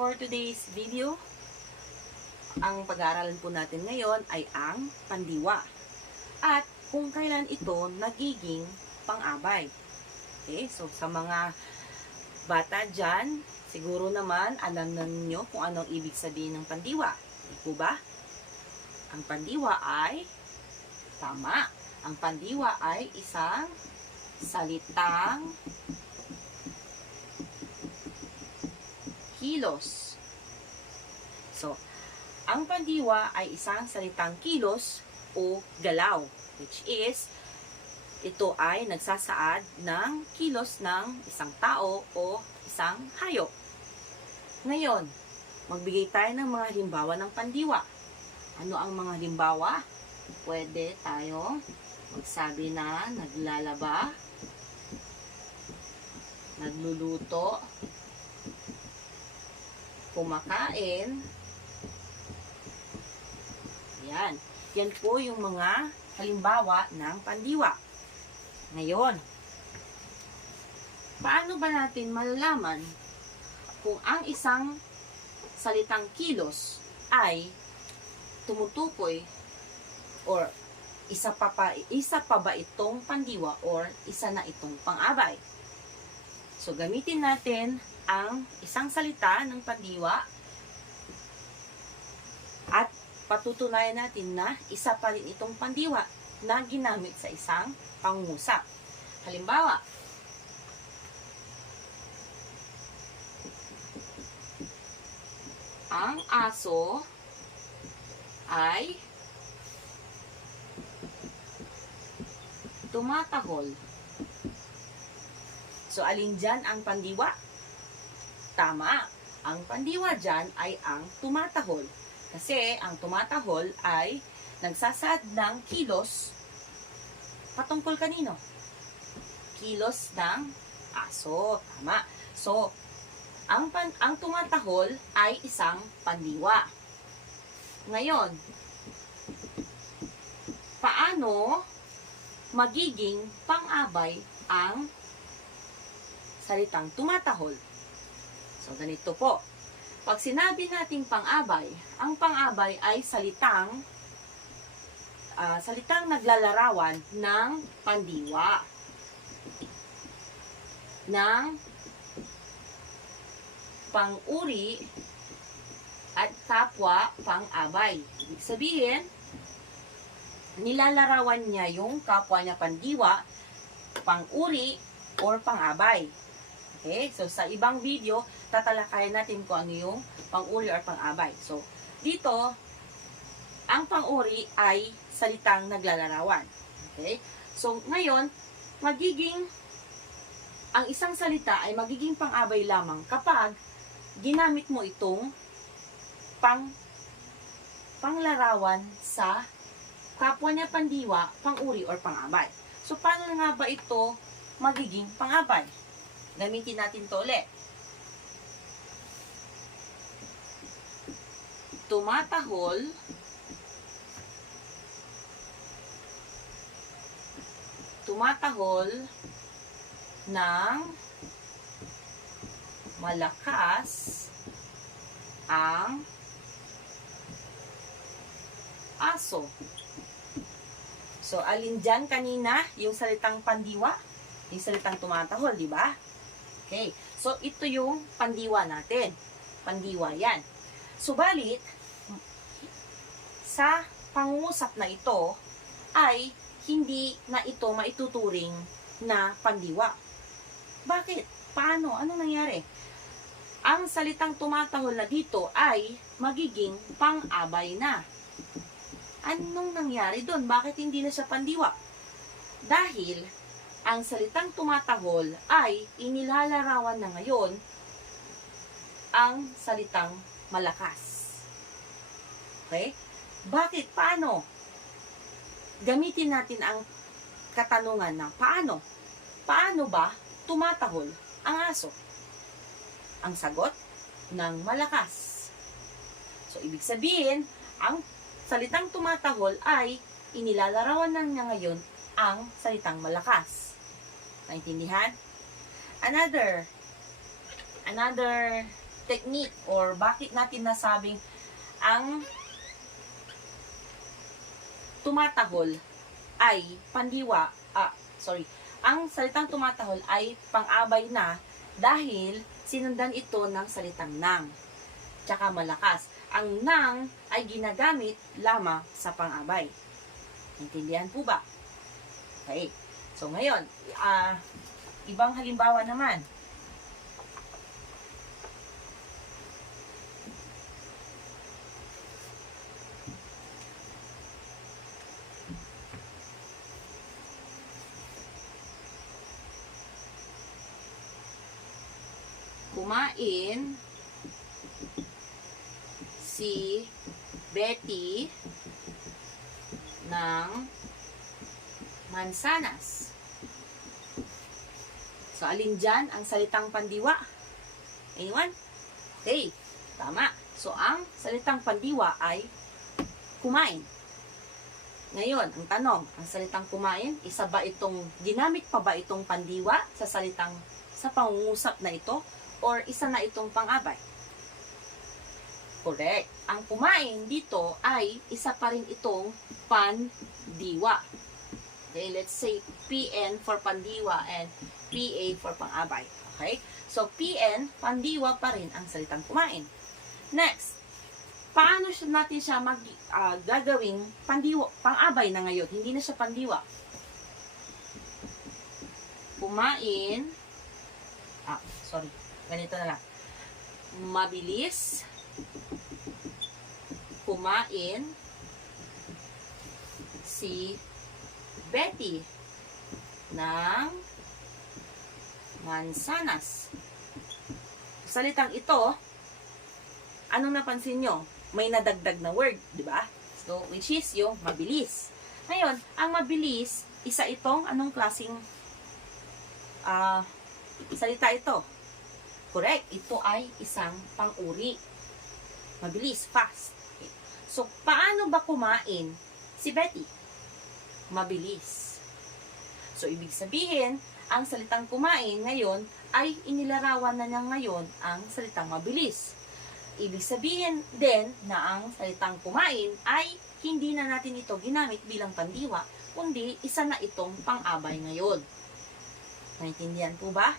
for today's video, ang pag-aaralan po natin ngayon ay ang pandiwa. At kung kailan ito nagiging pang-abay. Okay, so sa mga bata dyan, siguro naman alam na ninyo kung anong ibig sabihin ng pandiwa. Di po ba? Ang pandiwa ay, tama, ang pandiwa ay isang salitang kilos. So, ang pandiwa ay isang salitang kilos o galaw, which is, ito ay nagsasaad ng kilos ng isang tao o isang hayop. Ngayon, magbigay tayo ng mga halimbawa ng pandiwa. Ano ang mga halimbawa? Pwede tayong magsabi na naglalaba, nagluluto, kumakain. Yan. Yan po yung mga halimbawa ng pandiwa. Ngayon, paano ba natin malalaman kung ang isang salitang kilos ay tumutukoy or isa pa ba itong pandiwa or isa na itong pang-abay? So, gamitin natin ang isang salita ng pandiwa at patutunayan natin na isa pa rin itong pandiwa na ginamit sa isang pangungusap. Halimbawa, ang aso ay tumatahol. So, alin dyan ang pandiwa? Tama. Ang pandiwa dyan ay ang tumatahol. Kasi ang tumatahol ay nagsasad ng kilos patungkol kanino? Kilos ng aso. Tama. So, ang tumatahol ay isang pandiwa. Ngayon, paano magiging pang-abay ang salitang tumatahol? So, ganito po. Pag sinabi nating pang-abay, ang pang-abay ay salitang naglalarawan ng pandiwa, ng pang-uri at kapwa pang-abay. Ibig sabihin, nilalarawan niya yung kapwa niya pandiwa, pang-uri, or pang-abay. Okay? So, sa ibang video, tatalakayan natin kung ano yung pang-uri or pang-abay. So, dito, ang pang-uri ay salitang naglalarawan. Okay? So, ngayon, ang isang salita ay magiging pang-abay lamang kapag ginamit mo itong panglarawan sa kapwa niya pandiwa, pang-uri, or pang-abay. So, paano nga ba ito magiging pang-abay? Gamitin natin ito ulit. Tumatahol ng malakas ang aso. So, alin dyan kanina yung salitang pandiwa? Yung salitang tumatahol, di ba? Okay. So, ito yung pandiwa natin. Pandiwa yan. Subalit, sa pangungusap na ito, ay hindi na ito maituturing na pandiwa. Bakit? Paano? Anong nangyari? Ang salitang tumatahol na dito ay magiging pang-abay na. Anong nangyari doon? Bakit hindi na siya pandiwa? Dahil ang salitang tumatahol ay inilalarawan na ngayon ang salitang malakas. Okay? Bakit? Paano? Gamitin natin ang katanungan na paano? Paano ba tumatahol ang aso? Ang sagot ng malakas. So, ibig sabihin, ang salitang tumatahol ay inilalarawan na niya ngayon ang salitang malakas. Naintindihan? Another technique or bakit natin nasabing ang tumatahol ay pandiwa, ang salitang tumatahol ay pang-abay na dahil sinundan ito ng salitang nang. Tsaka malakas. Ang nang ay ginagamit lamang sa pang-abay. Intindihan po ba? Okay. So ngayon, ibang halimbawa naman. Kumain si Betty ng mansanas. So, alin dyan ang salitang pandiwa? Anyone? Okay, tama. So, ang salitang pandiwa ay kumain. Ngayon, ang tanong, ang salitang kumain, ginamit pa ba itong pandiwa sa pangungusap na ito? Or isa na itong pang-abay? Correct. Ang kumain dito ay isa pa rin itong pandiwa. Okay, let's say PN for pandiwa and PA for pang-abay. Okay? So, PN, pandiwa pa rin ang salitang kumain. Next, paano natin siya gagawing pandiwa, pang-abay na ngayon? Hindi na siya pandiwa. Kumain, ganito na lang. Mabilis kumain si Betty ng mansanas. Salitang ito, anong napansin nyo? May nadagdag na word, di ba? So, which is yung mabilis. Ngayon, ang mabilis, isa itong anong klaseng salita ito? Correct. Ito ay isang pang-uri. Mabilis, fast. Okay. So, paano ba kumain si Betty? Mabilis. So, ibig sabihin, ang salitang kumain ngayon ay inilarawan na niya ngayon ang salitang mabilis. Ibig sabihin din na ang salitang kumain ay hindi na natin ito ginamit bilang pandiwa, kundi isa na itong pang-abay ngayon. Naintindihan po ba?